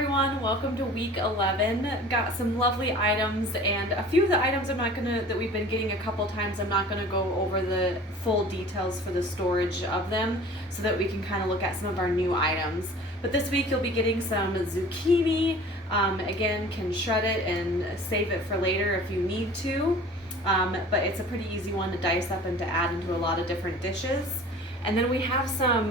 everyone, welcome to week 11. Got some lovely items, and a few of the items that we've been getting a couple times, I'm not gonna go over the full details for the storage of them so that we can kind of look at some of our new items. But this week you'll be getting some zucchini. Again, can shred it and save it for later if you need to. But it's a pretty easy one to dice up and to add into a lot of different dishes. And then we have some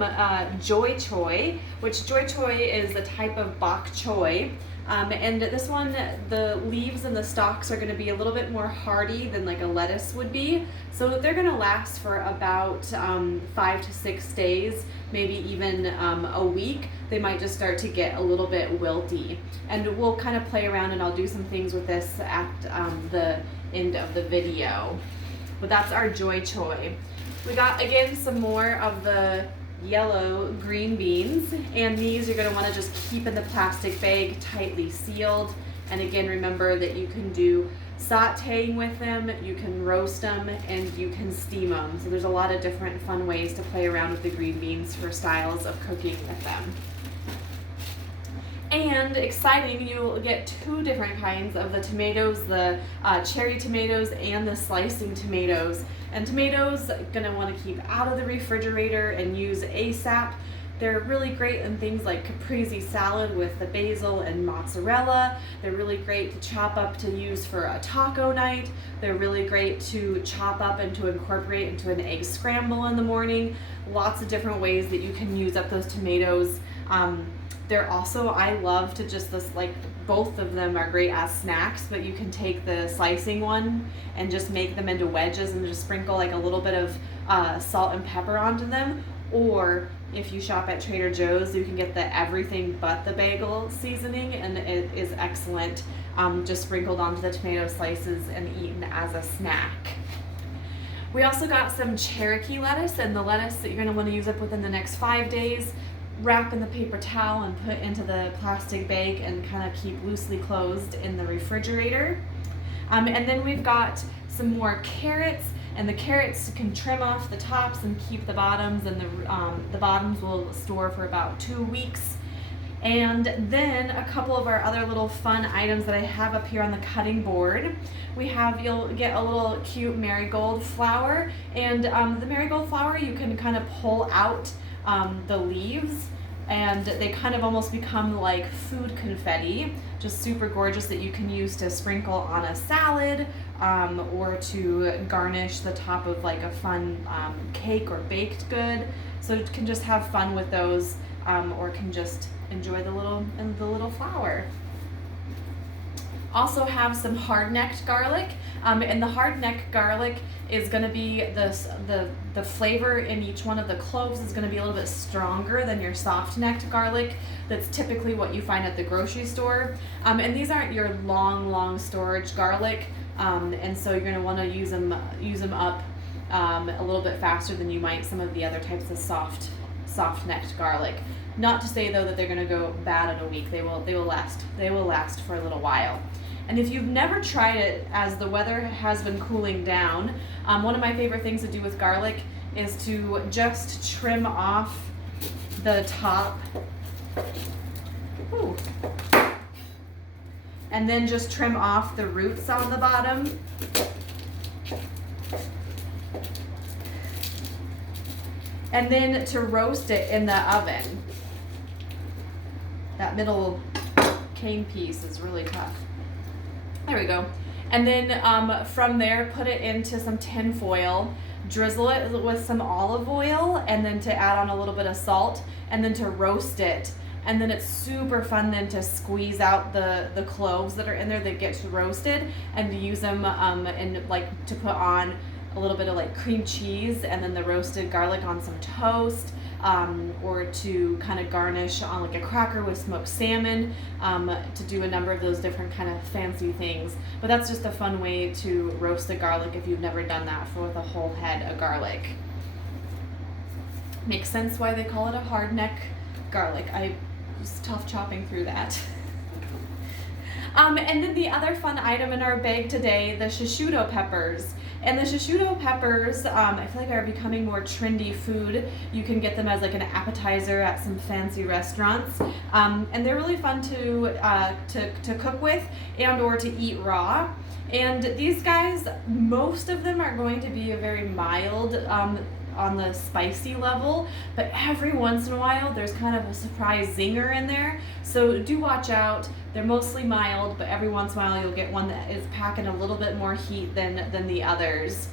Joy Choy, which Joy Choy is a type of bok choy. And this one, the leaves and the stalks are going to be a little bit more hardy than like a lettuce would be. So they're going to last for about 5 to 6 days, maybe even a week. They might just start to get a little bit wilty. And we'll kind of play around, and I'll do some things with this at the end of the video. But that's our Joy Choy. We got, again, some more of the yellow green beans, and these you're going to want to just keep in the plastic bag tightly sealed. And again, remember that you can do sauteing with them, you can roast them, and you can steam them. So there's a lot of different fun ways to play around with the green beans for styles of cooking with them. And exciting, you'll get 2 different kinds of the tomatoes, the cherry tomatoes and the slicing tomatoes. And tomatoes, gonna wanna keep out of the refrigerator and use ASAP. They're really great in things like caprese salad with the basil and mozzarella. They're really great to chop up to use for a taco night. They're really great to chop up and to incorporate into an egg scramble in the morning. Lots of different ways that you can use up those tomatoes. They're also, I love to just both of them are great as snacks, but you can take the slicing one and just make them into wedges and just sprinkle like a little bit of salt and pepper onto them. Or if you shop at Trader Joe's, you can get the everything but the bagel seasoning, and it is excellent, just sprinkled onto the tomato slices and eaten as a snack. We also got some Cherokee lettuce, and the lettuce that you're going to want to use up within the next 5 days. Wrap in the paper towel and put into the plastic bag and kind of keep loosely closed in the refrigerator. And then we've got some more carrots, and the carrots can trim off the tops and keep the bottoms, and the bottoms will store for about 2 weeks. And then a couple of our other little fun items that I have up here on the cutting board. You'll get a little cute marigold flower, and the marigold flower you can kind of pull out the leaves, and they kind of almost become like food confetti, just super gorgeous, that you can use to sprinkle on a salad or to garnish the top of like a fun cake or baked good. So you can just have fun with those, or can just enjoy the little flower. Also have some hard-necked garlic, and the hard-necked garlic is going to be the flavor in each one of the cloves is going to be a little bit stronger than your soft-necked garlic. That's typically what you find at the grocery store. And these aren't your long storage garlic, and so you're going to want to use them up a little bit faster than you might some of the other types of soft-necked garlic. Not to say though that they're going to go bad in a week. They will last for a little while. And if you've never tried it, as the weather has been cooling down, one of my favorite things to do with garlic is to just trim off the top. Ooh. And then just trim off the roots on the bottom. And then to roast it in the oven. That middle cane piece is really tough. There we go. And then from there, put it into some tin foil, drizzle it with some olive oil, and then to add on a little bit of salt, and then to roast it. And then it's super fun then to squeeze out the cloves that are in there that get roasted, and to use them and like to put on a little bit of like cream cheese, and then the roasted garlic on some toast, or to kind of garnish on like a cracker with smoked salmon, to do a number of those different kind of fancy things. But that's just a fun way to roast the garlic if you've never done that with a whole head of garlic. Makes sense why they call it a hard neck garlic. I was tough chopping through that. And then the other fun item in our bag today, the shishito peppers. And the shishito peppers, I feel like are becoming more trendy food. You can get them as like an appetizer at some fancy restaurants, and they're really fun to cook with and or to eat raw. And these guys, most of them are going to be a very mild on the spicy level, but every once in a while there's kind of a surprise zinger in there. So do watch out. They're mostly mild, but every once in a while you'll get one that is packing a little bit more heat than the others.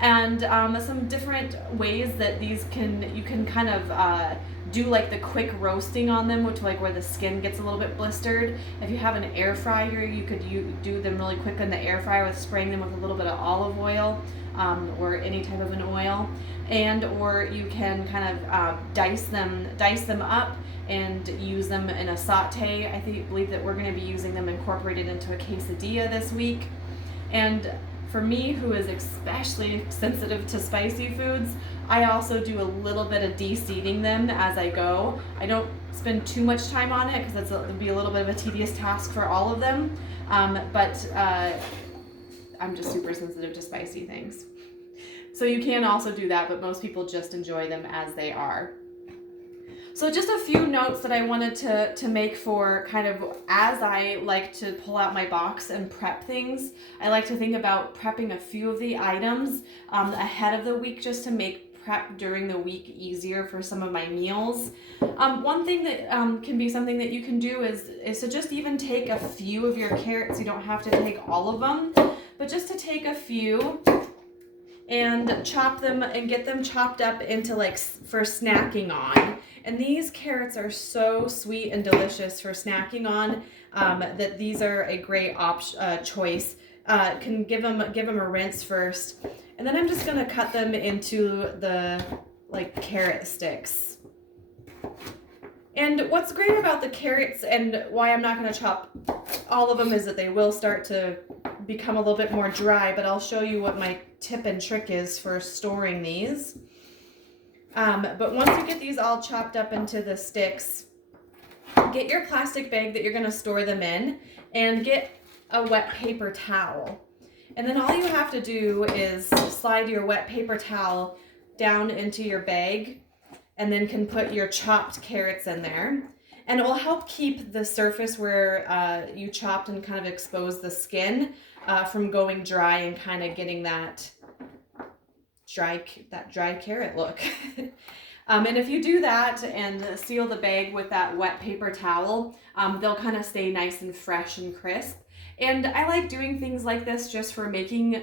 And some different ways that you can kind of do like the quick roasting on them, which like where the skin gets a little bit blistered. If you have an air fryer, you could do them really quick in the air fryer with spraying them with a little bit of olive oil or any type of an oil. And or you can kind of dice them up and use them in a saute. I believe that we're going to be using them incorporated into a quesadilla this week. And for me, who is especially sensitive to spicy foods, I also do a little bit of de-seeding them as I go. I don't spend too much time on it because it would be a little bit of a tedious task for all of them. But I'm just super sensitive to spicy things. So you can also do that, but most people just enjoy them as they are. So just a few notes that I wanted to make for kind of as I like to pull out my box and prep things. I like to think about prepping a few of the items ahead of the week just to make prep during the week easier for some of my meals. One thing that can be something that you can do is to just even take a few of your carrots. You don't have to take all of them, but just to take a few and chop them and get them chopped up into like for snacking on. And these carrots are so sweet and delicious for snacking on that these are a great choice. Can give them a rinse first, and then I'm just gonna cut them into the like carrot sticks. And what's great about the carrots and why I'm not gonna chop all of them is that they will start to become a little bit more dry, but I'll show you what my tip and trick is for storing these. But once you get these all chopped up into the sticks, get your plastic bag that you're going to store them in and get a wet paper towel. And then all you have to do is slide your wet paper towel down into your bag and then can put your chopped carrots in there. And it will help keep the surface where you chopped and kind of expose the skin from going dry and kind of getting that dry carrot look. And if you do that and seal the bag with that wet paper towel, they'll kind of stay nice and fresh and crisp. And I like doing things like this just for making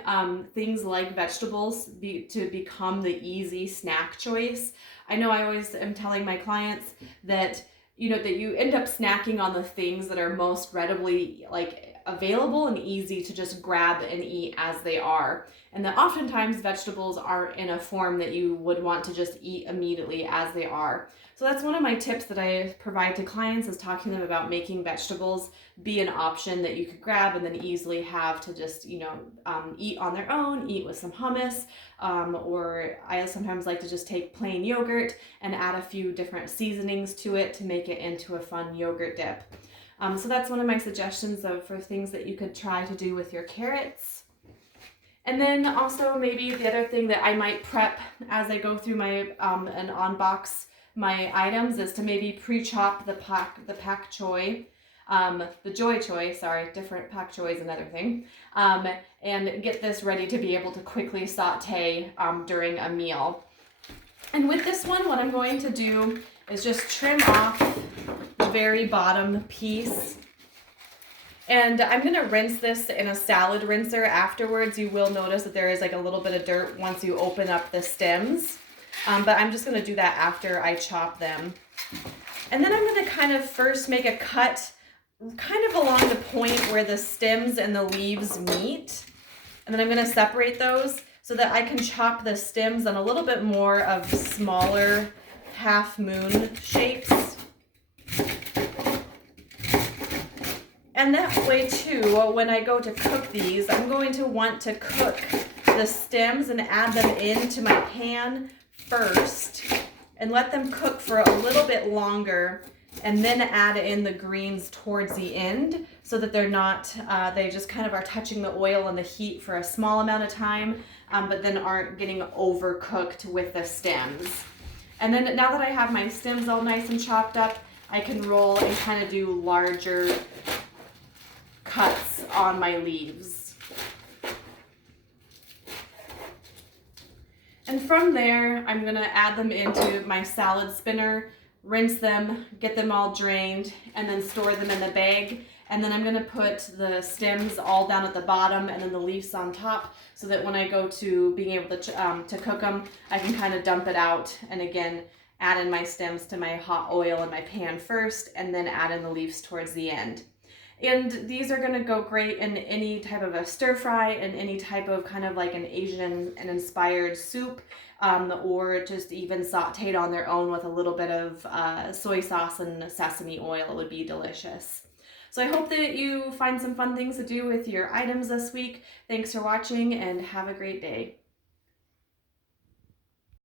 things like vegetables to become the easy snack choice. I know I always am telling my clients that that you end up snacking on the things that are most readily like available and easy to just grab and eat as they are. And that oftentimes vegetables aren't in a form that you would want to just eat immediately as they are. So that's one of my tips that I provide to clients, is talking to them about making vegetables be an option that you could grab and then easily have to just, eat on their own, eat with some hummus, or I sometimes like to just take plain yogurt and add a few different seasonings to it to make it into a fun yogurt dip. So that's one of my suggestions for things that you could try to do with your carrots. And then also maybe the other thing that I might prep as I go through my and unbox my items is to maybe pre-chop the pak choy, the joy choy, different pak choy is another thing, and get this ready to be able to quickly saute during a meal. And with this one, what I'm going to do is just trim off the very bottom piece. And I'm going to rinse this in a salad rinser afterwards. You will notice that there is like a little bit of dirt once you open up the stems. But I'm just going to do that after I chop them. And then I'm going to kind of first make a cut kind of along the point where the stems and the leaves meet. And then I'm going to separate those so that I can chop the stems on a little bit more of smaller half moon shapes. And that way too, when I go to cook these, I'm going to want to cook the stems and add them into my pan first and let them cook for a little bit longer, and then add in the greens towards the end so that they're not, they just kind of are touching the oil and the heat for a small amount of time, but then aren't getting overcooked with the stems. And then now that I have my stems all nice and chopped up, I can roll and kind of do larger cuts on my leaves. And from there, I'm gonna add them into my salad spinner, rinse them, get them all drained, and then store them in the bag. And then I'm gonna put the stems all down at the bottom and then the leaves on top, so that when I go to being able to cook them, I can kind of dump it out. And again, add in my stems to my hot oil in my pan first, and then add in the leaves towards the end. And these are gonna go great in any type of a stir fry, and any type of kind of like an Asian and inspired soup, or just even sauteed on their own with a little bit of soy sauce and sesame oil. It would be delicious. So I hope that you find some fun things to do with your items this week. Thanks for watching and have a great day.